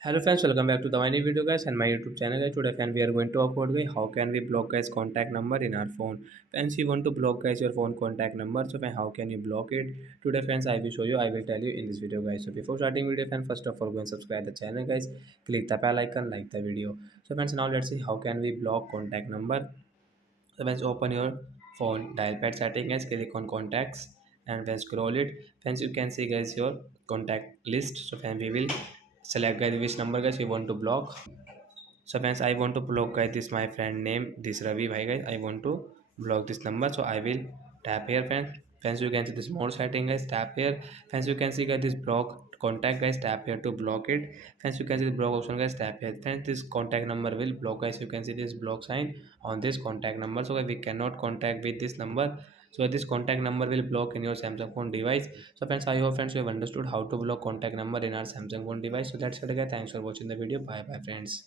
Hello friends, welcome back to the new video guys and my YouTube channel guys. Today friend we are going to talk about guys how can we block guys contact number in our phone. Friends, you want to block guys your phone contact number, so friend, how can you block it? Today friends I will show you, I will tell you in this video guys. So before starting video friend, first of all go and subscribe the channel guys, click the bell icon, like the video. So friends, now let's see how can we block contact number. So once open your phone, dial pad setting guys, click on contacts and when scroll it, friends you can see guys your contact list. So then we will select guys which number guys we want to block. So friends I want to block guys this my friend name this Ravi bhai guys. I want to block this number, so I will tap here friends. Friends you can see this more setting guys, tap here. Friends you can see guys this block contact guys, tap here to block it. Friends you can see the block option guys, tap here. Friends this contact number will block guys. You can see this block sign on this contact number, so we cannot contact with this number. So this contact number will block in your Samsung phone device. So friends I hope friends you have understood how to block contact number in our Samsung phone device. So that's it guys, thanks for watching the video. Bye bye friends.